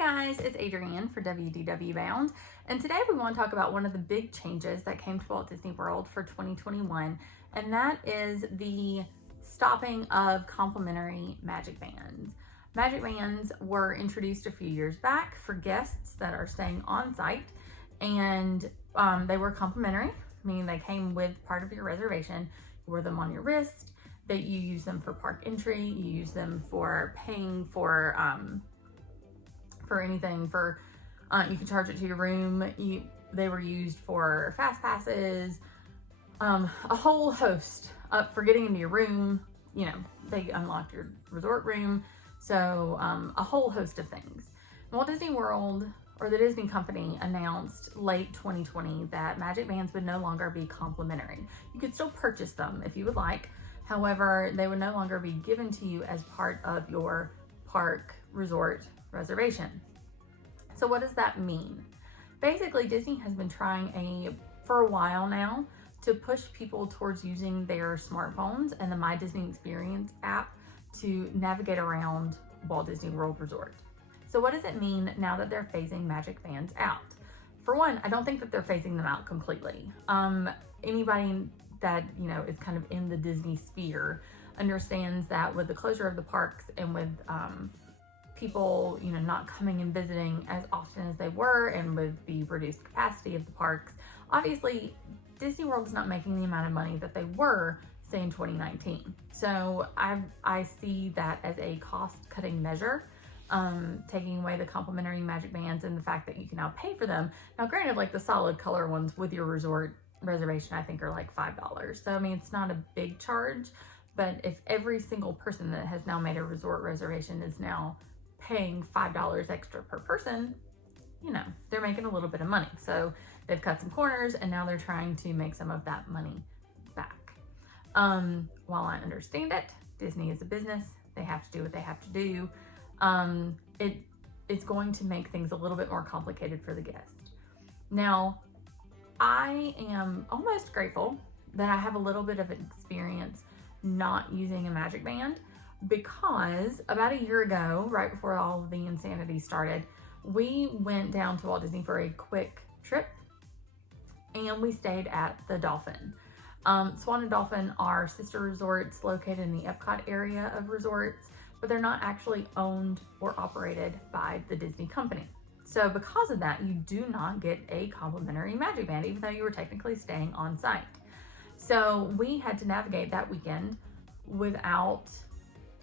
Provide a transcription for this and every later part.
guys, it's Adrienne for WDW Bound, and today we want to talk about one of the big changes that came to Walt Disney World for 2021, and that is the stopping of complimentary magic bands. Magic bands were introduced a few years back for guests that are staying on site, and they were complimentary, meaning they came with part of your reservation. You wore them on your wrist, that you use them for park entry, you use them for paying for anything, you can charge it to your room. They were used for fast passes, a whole host for getting into your room. You know, they unlocked your resort room, so a whole host of things. Walt Disney World, or the Disney Company, announced late 2020 that magic bands would no longer be complimentary. You could still purchase them if you would like. However, they would no longer be given to you as part of your park resort reservation. So what does that mean? Basically, Disney has been trying for a while now to push people towards using their smartphones and the My Disney Experience app to navigate around Walt Disney World Resort. So what does it mean now that they're phasing magic bands out? For one, I don't think that they're phasing them out completely. Anybody that, you know, is kind of in the Disney sphere understands that with the closure of the parks and with people, you know, not coming and visiting as often as they were, and with the reduced capacity of the parks, obviously Disney World is not making the amount of money that they were, say, in 2019. So I see that as a cost-cutting measure, taking away the complimentary magic bands and the fact that you can now pay for them. Now, granted, like the solid color ones with your resort reservation, I think are like $5. So I mean, it's not a big charge, but if every single person that has now made a resort reservation is now paying $5 extra per person, you know, they're making a little bit of money. So they've cut some corners, and now they're trying to make some of that money back. While I understand it, Disney is a business. They have to do what they have to do. It's going to make things a little bit more complicated for the guest. Now, I am almost grateful that I have a little bit of experience not using a magic band, because about a year ago, right before all of the insanity started, we went down to Walt Disney for a quick trip, and we stayed at the Dolphin. Swan and Dolphin are sister resorts located in the Epcot area of resorts, but they're not actually owned or operated by the Disney Company. So because of that, you do not get a complimentary magic band, even though you were technically staying on site. So we had to navigate that weekend without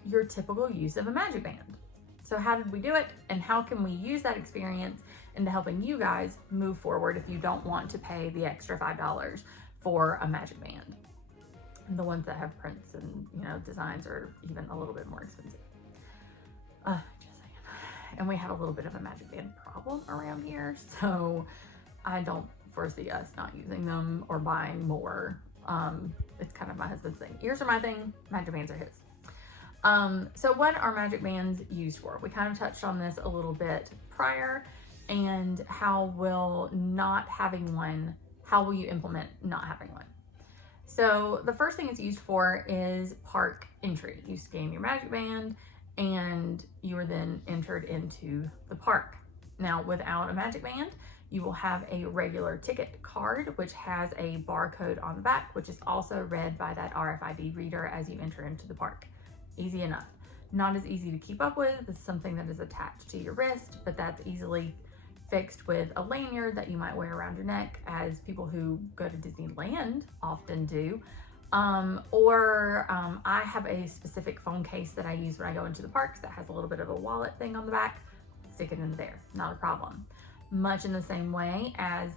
your typical use of a magic band. So how did we do it, and how can we use that experience into helping you guys move forward if you don't want to pay the extra $5 for a magic band? And the ones that have prints and, you know, designs are even a little bit more expensive. Just saying. And we have a little bit of a magic band problem around here, so I don't foresee us not using them or buying more. It's kind of my husband's thing. Ears are my thing, magic bands are his. So what are magic bands used for? We kind of touched on this a little bit prior, and how will you implement not having one? So the first thing it's used for is park entry. You scan your magic band and you are then entered into the park. Now, without a magic band, you will have a regular ticket card, which has a barcode on the back, which is also read by that RFID reader as you enter into the park. Easy enough. Not as easy to keep up with. It's something that is attached to your wrist, but that's easily fixed with a lanyard that you might wear around your neck, as people who go to Disneyland often do. I have a specific phone case that I use when I go into the parks that has a little bit of a wallet thing on the back. Stick it in there, not a problem. Much in the same way as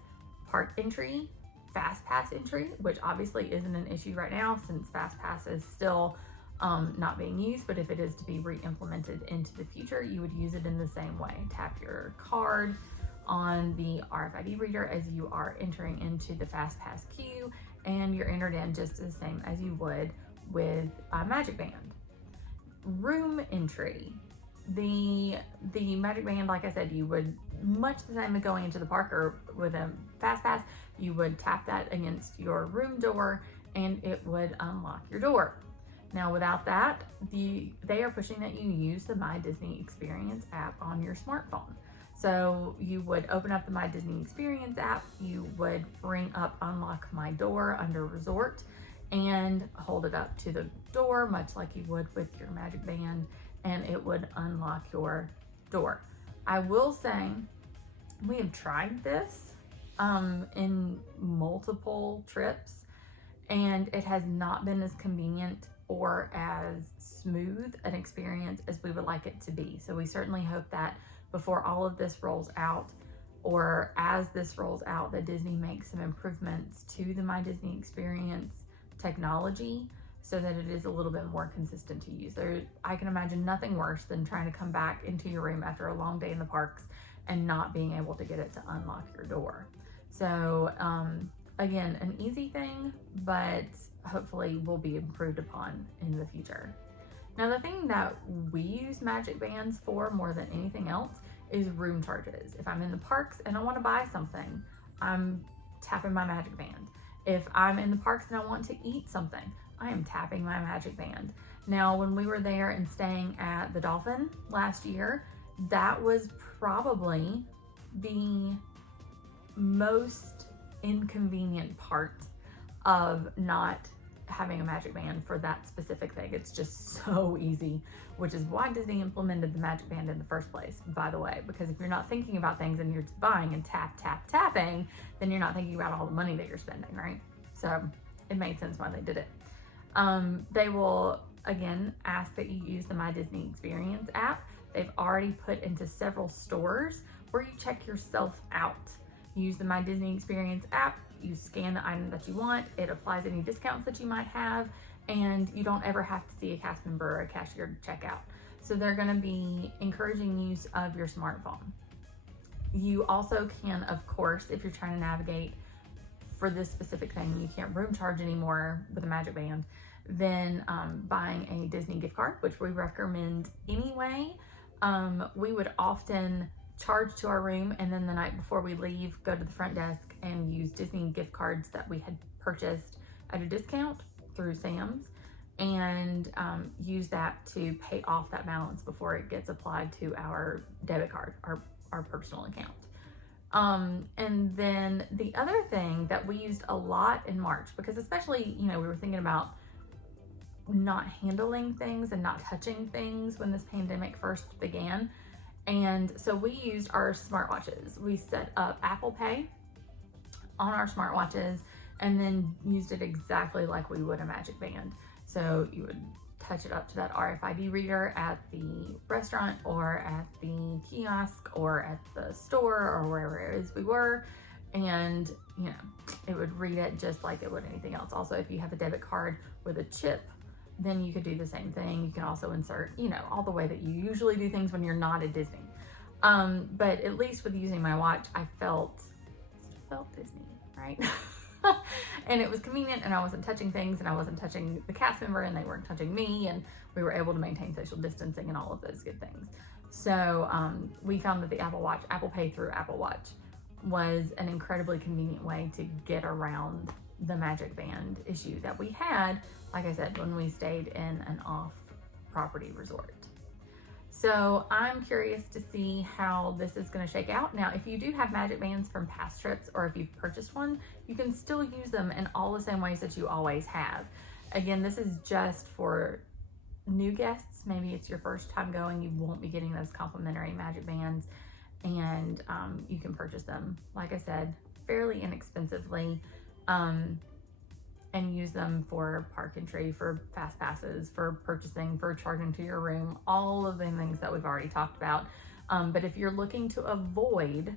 park entry, fast pass entry, which obviously isn't an issue right now since fast pass is still not being used, but if it is to be re-implemented into the future, you would use it in the same way. Tap your card on the RFID reader as you are entering into the fast pass queue, and you're entered in just the same as you would with a magic band. Room entry. The magic band, like I said, you would, much the same as going into the park or with a fast pass, you would tap that against your room door and it would unlock your door. Now, without that, they are pushing that you use the My Disney Experience app on your smartphone. So you would open up the My Disney Experience app, you would bring up Unlock My Door under Resort and hold it up to the door, much like you would with your Magic Band, and it would unlock your door. I will say, we have tried this in multiple trips, and it has not been as convenient or as smooth an experience as we would like it to be. So we certainly hope that before all of this rolls out, or as this rolls out, that Disney makes some improvements to the My Disney Experience technology so that it is a little bit more consistent to use. I can imagine nothing worse than trying to come back into your room after a long day in the parks and not being able to get it to unlock your door. So again, an easy thing, but hopefully will be improved upon in the future. Now, the thing that we use Magic Bands for more than anything else is room charges. If I'm in the parks and I want to buy something, I'm tapping my Magic Band. If I'm in the parks and I want to eat something, I am tapping my Magic Band. Now, when we were there and staying at the Dolphin last year, that was probably the most inconvenient part of not having a Magic Band for that specific thing. It's just so easy, which is why Disney implemented the Magic Band in the first place, by the way, because if you're not thinking about things and you're just buying and tapping, then you're not thinking about all the money that you're spending, right? So it made sense why they did it. They will, again, ask that you use the My Disney Experience app. They've already put into several stores where you check yourself out. You use the My Disney Experience app, you scan the item that you want, it applies any discounts that you might have, and you don't ever have to see a cast member or a cashier to check out. So they're gonna be encouraging use of your smartphone. You also can, of course, if you're trying to navigate for this specific thing, you can't room charge anymore with a Magic Band, then buying a Disney gift card, which we recommend anyway. We would often charge to our room, and then the night before we leave, go to the front desk and use Disney gift cards that we had purchased at a discount through Sam's, and use that to pay off that balance before it gets applied to our debit card, our personal account. And then the other thing that we used a lot in March, because especially, we were thinking about not handling things and not touching things when this pandemic first began. And so we used our smartwatches. We set up Apple Pay on our smartwatches and then used it exactly like we would a Magic Band. So you would touch it up to that RFID reader at the restaurant or at the kiosk or at the store or wherever it is we were, and it would read it just like it would anything else. Also, if you have a debit card with a chip, then you could do the same thing. You can also insert, all the way that you usually do things when you're not at Disney. But at least with using my watch, I felt Disney, right? And it was convenient, and I wasn't touching things, and I wasn't touching the cast member, and they weren't touching me, and we were able to maintain social distancing and all of those good things. So we found that the Apple Pay through Apple Watch was an incredibly convenient way to get around the Magic Band issue that we had, like I said, when we stayed in an off-property resort. So I'm curious to see how this is going to shake out. Now, if you do have Magic Bands from past trips, or if you've purchased one, you can still use them in all the same ways that you always have. Again, this is just for new guests. Maybe it's your first time going, you won't be getting those complimentary Magic Bands, and you can purchase them, like I said, fairly inexpensively, and use them for park entry, for fast passes, for purchasing, for charging to your room, all of the things that we've already talked about. But if you're looking to avoid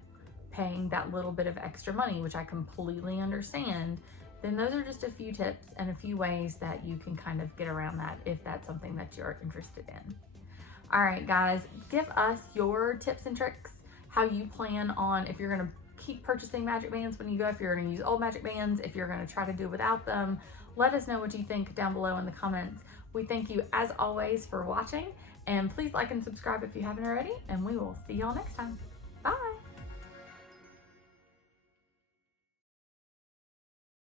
paying that little bit of extra money, which I completely understand, then those are just a few tips and a few ways that you can kind of get around that if that's something that you're interested in. All right, guys, give us your tips and tricks, how you plan on, if you're gonna keep purchasing Magic Bands when you go, if you're going to use old Magic Bands, if you're going to try to do without them. Let us know what you think down below in the comments. We thank you as always for watching, and please like and subscribe if you haven't already, and we will see y'all next time. Bye.